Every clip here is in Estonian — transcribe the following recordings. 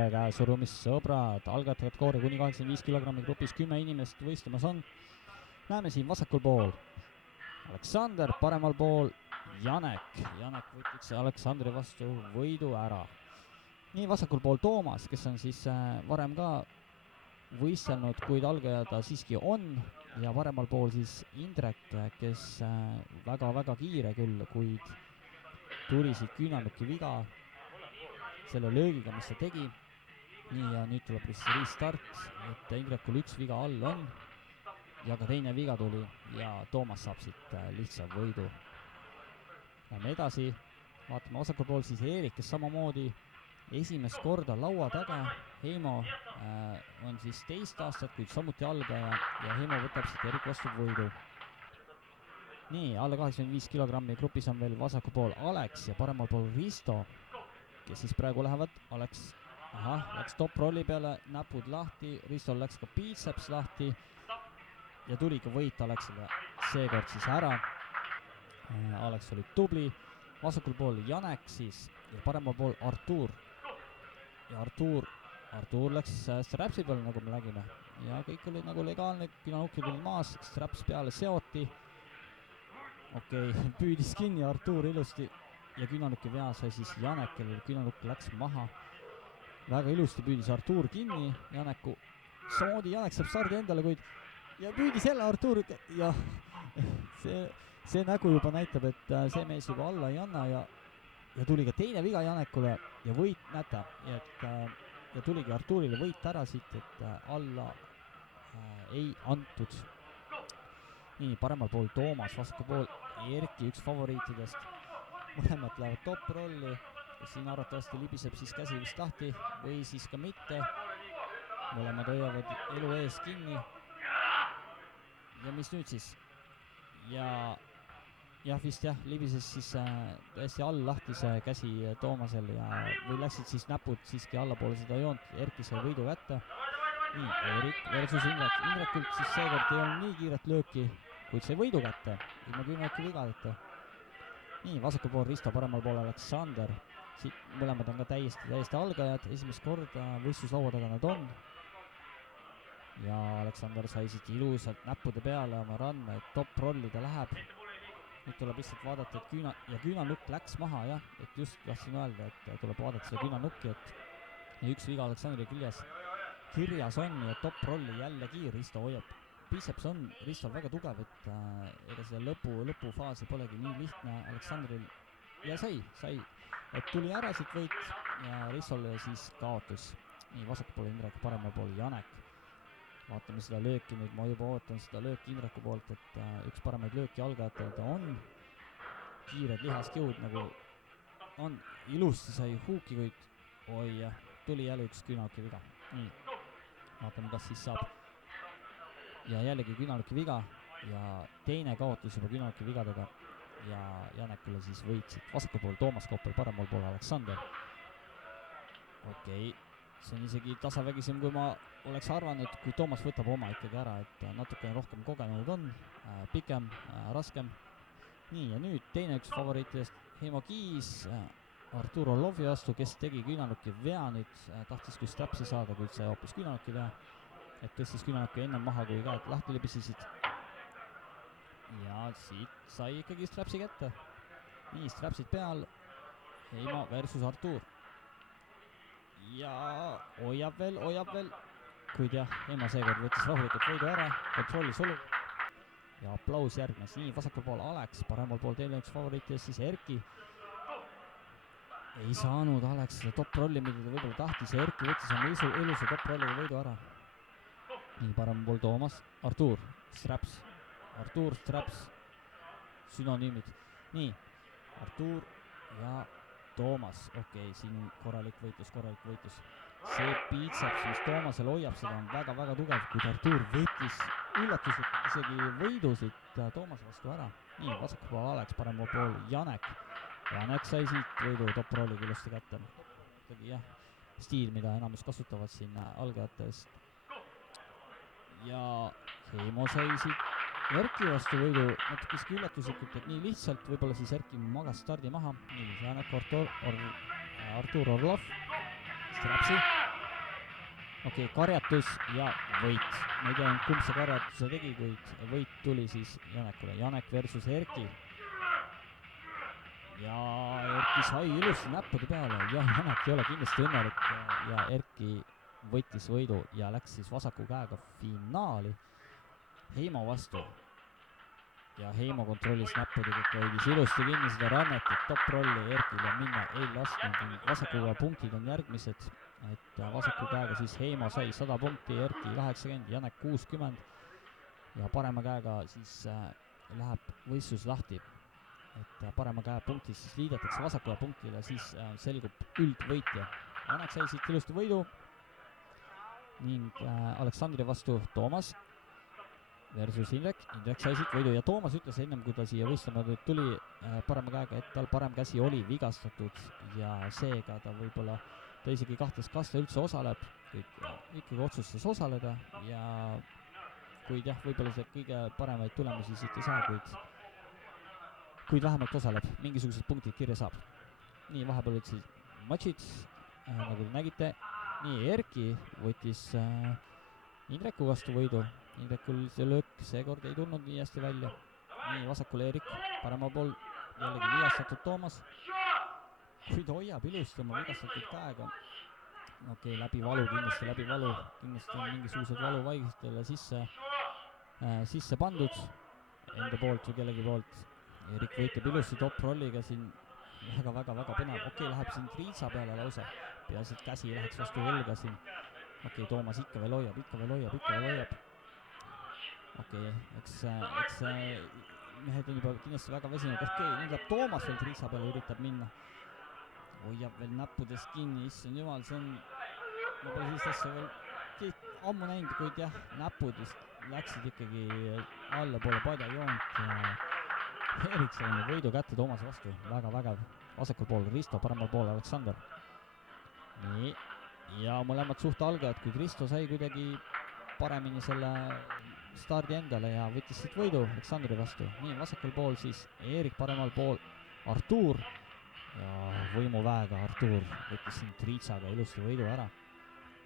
tere käesurumissõbrad, algajate kategooria kuni 85 kilogrammi grupis 10 inimest võistlemas on. Näeme siin vasakul pool Aleksander, paremal pool Janek. Janek võttis Aleksandri vastu võidu ära. Nii vasakul pool Toomas, kes on siis varem ka võistelnud, kuid algaja ta siiski on. Ja paremal pool siis Indrek, kes väga-väga kiire küll, kuid tuli siit küünarnuki viga selle löögiga, mis ta tegi. Nii, ja nüüd tuleb restart, et Indrekul üks viga all on ja ka teine viga tuli ja Toomas saab siit lihtsa võidu. Läheme edasi, vaatame vasakul pool siis Eerik, kes samamoodi esimest korda laua taga. Heimo on siis 2 aastat, kuid samuti algaja ja Heimo võtab siit Eerik vastu võidu. Nii, alla 85 kilogrammi grupis on veel vasakul pool Alex ja paremal pool Risto, kes siis praegu lähevad. Alex läks top rolli peale, näpud lahti, Ristol läks ka biceps lahti ja tuli ka võit Alexile seekord siis ära. Alex oli tubli, vasakul pool Janek siis ja paremal pool Artur. Ja Artur läks strapsi peale, nagu me nägime. Ja kõik oli nagu legaalne, küünanukid olid maas, straps peale seoti. Okei, püüdis kinni Artur ilusti ja küünanukki vea sai siis Janek, kellel küünanukk läks maha. Väga ilusti püüdis Artur kinni Janeku. Samamoodi Janek saab sardi endale, kuid ja püüdis jälle Artur ja see nägu juba näitab, et see mees juba alla ei anna ja tuli ka teine viga Janekule ja võit, näete, ja tuligi Arturile võit ära siit, et alla ei antud. Nii, paremal pool Toomas, vasakul pool Erki, üks favoriitidest. Mõlemad lähevad top rolli ja siin arvatavasti libiseb siis käsi vist lahti või siis ka mitte. Mõlemad hoiavad elu ees kinni. Ja mis nüüd siis? Ja vist libises siis täiesti all lahti see käsi Toomasel või läksid siis näpud siiski allapoole seda joont. Erki sai võidu kätte. Nii, Erik versus Indrek. Indrekult siis seekord ei olnud nii kiiret lööki, kuid sai võidu kätte, ilma küünarnuki vigadeta. Nii, vasakul pool Risto, paremal pool Aleksander. Siit mõlemad on ka täiesti algajad, esimest korda võistluslaua taga nad on. Ja Aleksander sai siit ilusalt näppude peale oma ranna, et top rolli ta läheb. Nüüd tuleb lihtsalt vaadata, et küünanukk läks maha, jah, et just tahtsin öelda, et tuleb vaadata seda küünanukki, et üks viga Aleksandri kirjas on ja top rolli jällegi Risto hoiab. Biceps on Ristol väga tugev, et ega seda lõpufaasi polegi nii lihtne Aleksandril ja sai, et tuli ära siit võit ja Ristol siis kaotus. Nii, vasakul pool Indrek, paremal pool Janek. Vaatame seda lööki nüüd, ma juba ootan seda lööki Indreku poolt, et üks paremaid lööki algajatel ta on. Kiired lihaskjõud nagu on, ilusti sai huuki, kuid tuli jälle üks küünarnuki viga. Nii, vaatame, kas siis saab. Ja jällegi küünarnuki viga ja teine kaotus juba küünarnuki vigadega ja Janekule siis võitsid. Vasakul pool Toomas Koppel, paremal pool Aleksander. Okei, see on isegi tasavägisem, kui ma oleks arvanud, kui Toomas võtab oma ikkagi ära, et natukene rohkem kogenud on, pikem, raskem. Nii, ja nüüd teine üks favoriitidest, Heimo Kiis, Artur Orlovi vastu, kes tegi küünarnuki vea nüüd, tahtis kui strapsi saada, kuid sai hoopis küünarnuki vea. Et tõstis küünarnuki ennem maha, kui käed lahti libisesid. Ja siit sai ikkagi strapsi kätte. Nii, strapsid peal, Heimo versus Artur. Ja hoiab veel, kuid jah, Heimo seekord võttis rahulikult võidu ära, kontrollis olu ja aplaus järgnes. Nii, vasakul pool Alex, paremal pool teine üks favoriitidest siis Erki. Ei saanud Alex seda top rolli, mida ta võib-olla tahtis ja Erki võttis oma ilusa top rolliga võidu ära. Nii, paremal pool Toomas, Artur, straps, sünonüümid. Nii, Artur ja Toomas, okei, siin korralik võitlus. See biceps, mis Toomasel hoiab, seda on väga-väga tugev, kuid Artur võttis üllatuslikult isegi võidusid Toomase vastu ära. Nii, vasakul pool Alex, paremal pool Janek. Janek sai siit võidu top rolliga ilusti kätte. Ikkagi jah, stiil, mida enamus kasutavad siin algajatest. Ja Heimo sai siit Erki vastu võidu natuke iski üllatuslikult, et nii lihtsalt võib-olla siis Erki magas stardi maha. Nii, Janek Artur Orlov, strapsi okei, karjatus ja võit. ma ei tea, kumb see karjatuse tegi, kuid võit tuli siis Janekule. Janek versus Erki. ja Erki sai ilusti näppude peale ja Janek ei ole kindlasti õnnelik ja Erki võttis võidu ja läks siis vasaku käega finaali Heimo vastu. ja Heimo kontrollis näppudega, hoidis ilusti kinni seda rannet, et top rolli Erkile minna ei lasknud. vasakuga punktid on järgmised, et vasaku käega siis Heimo sai 100 punkti, Erki 80, Janek 60 ja parema käega siis läheb võistlus lahti. et parema käe punktid siis liidetakse vasaku punktile, siis selgub üldvõitja. Janek sai siit ilusti võidu ning Aleksandri vastu Toomas versus Indrek. Indrek sai siit võidu ja Toomas ütles ennem, kui ta siia võistlema tuli parema käega, et tal parem käsi oli vigastatud ja seega ta võib-olla, ta isegi kahtles, kas ta üldse osaleb, ikkagi otsustas osaleda ja kuid jah, võib-olla see kõige paremaid tulemusi siit ei saa, kuid vähemalt osaleb, mingisugused punktid kirja saab. nii, vahepeal olid siis matšid, nagu te nägite. nii, Erki võttis Indreku vastu võidu. Indrekul see löök seekord ei tulnud nii hästi välja. nii, vasakul Eerik, paremal pool jällegi vigastatud Toomas. kui ta hoiab ilusti oma vigastatud käega. okei, läbi valu, kindlasti on mingisugused valuvaigistele sisse pandud enda poolt või kellegi poolt. Erik võitleb ilusti top rolliga siin, väga-väga põnev. okei, läheb siin triitsa peale lausa, peaasi, et käsi läheks vastu võlga siin. okei, Toomas ikka veel hoiab. okei, eks mehed on juba kindlasti väga väsinud. okei, nüüd läheb Toomas veel triitsa peale, üritab minna. hoiab veel näppudest kinni, issand jumal, see on, ma pole sellist asja veel ammu näinud, kuid jah, näpud vist läksid ikkagi allapoole padjajoont ja Erik sai võidu kätte Toomase vastu, väga vägev. vasakul pool Risto, paremal pool Aleksander. nii, ja mõlemad suht algajad, kuid Risto sai kuidagi paremini selle stardi endale ja võttis siit võidu Aleksandri vastu. nii, vasakul pool siis Erik, paremal pool Artur ja võimuväega Artur võttis siin triitsaga ilusti võidu ära.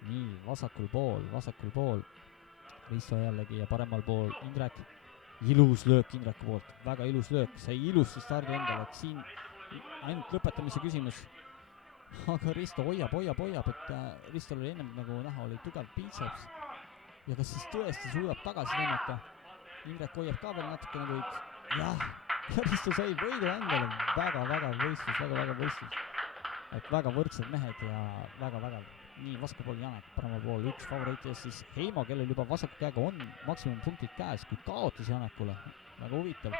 nii, vasakul pool Risto jällegi ja paremal pool Indrek. ilus löök Indreku poolt, väga ilus löök, sai ilusti stardi endale, et siin ainult lõpetamise küsimus. aga Risto hoiab, et Ristol oli ennem, nagu näha, oli tugev biitseps ja kas siis tõesti suudab tagasi lennata. Indrek hoiab ka veel natukene, kuid jah, Risto sai võidu endale, väga võistlus, et väga võrdsed mehed ja väga vägev. nii, vasakul pool Janek, paremal pool üks favoriitidest siis Heimo, kellel juba vasaku käega on maksimumpunktid käes, kuid kaotas Janekule, väga huvitav.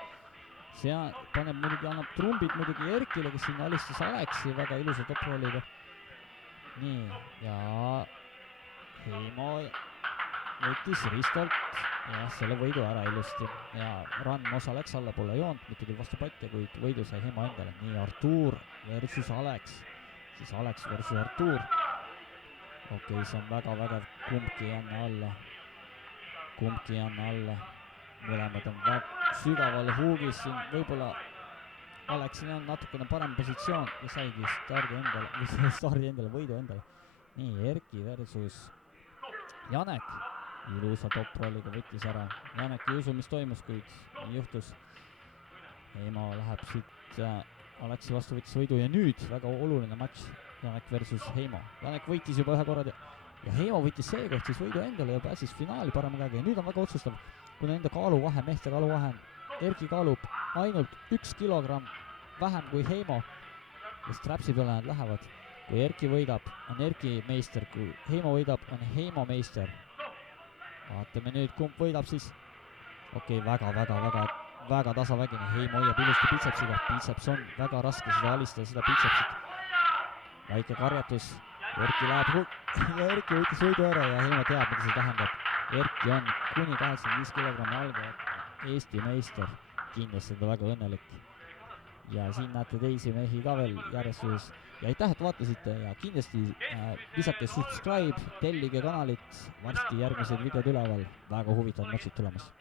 see paneb muidugi, annab trumbid muidugi Erkile, kes siin alistas Aleksi väga ilusa top-rolliga. nii, ja Heimo võttis Ristolt jah, selle võidu ära ilusti ja randmosa läks allapoole joont, mitte küll vastu patja, kuid võidu sai Heimo endale. nii, Artur versus Aleks, siis Aleks versus Artur. okei, see on väga vägev, kumbki ei anna alla. mõlemad on väga sügaval huugis siin, võib-olla Aleksil on natukene parem positsioon ja saigi stardi endale, võidu endale. nii, Erki versus Janek, ilusa top-rolliga võttis ära. Janek ei usu, mis toimus, kuid nii juhtus. Heimo läheb siit Aleksi vastu, võttis võidu ja nüüd väga oluline matš, Janek versus Heimo. Janek võitis juba ühe korra ja Heimo võttis seekord siis võidu endale ja pääsis finaali parema käega ja nüüd on väga otsustav, kuna enda kaaluvahe, meeste kaaluvahe, Erki kaalub ainult 1 kilogramm vähem kui Heimo ja strapsi peale nad lähevad. kui Erki võidab, on Erki meister, kui Heimo võidab, on Heimo meister. vaatame nüüd, kumb võidab siis. okei, väga tasavägine, Heimo hoiab ilusti bitsepsiga, bitseps on väga raske seda alistada, seda bitsepsit. väike karjatus, Erki läheb ja Erki võitis võidu ära ja Heimo teab, mida see tähendab. Erki on kuni 85 kilogrammi algaja Eesti meister, kindlasti on ta väga õnnelik. ja siin näete teisi mehi ka veel järjestuses ja aitäh, et vaatasite ja kindlasti lisake subscribe, tellige kanalit, varsti järgmised videod üleval, väga huvitavad matšid tulemas.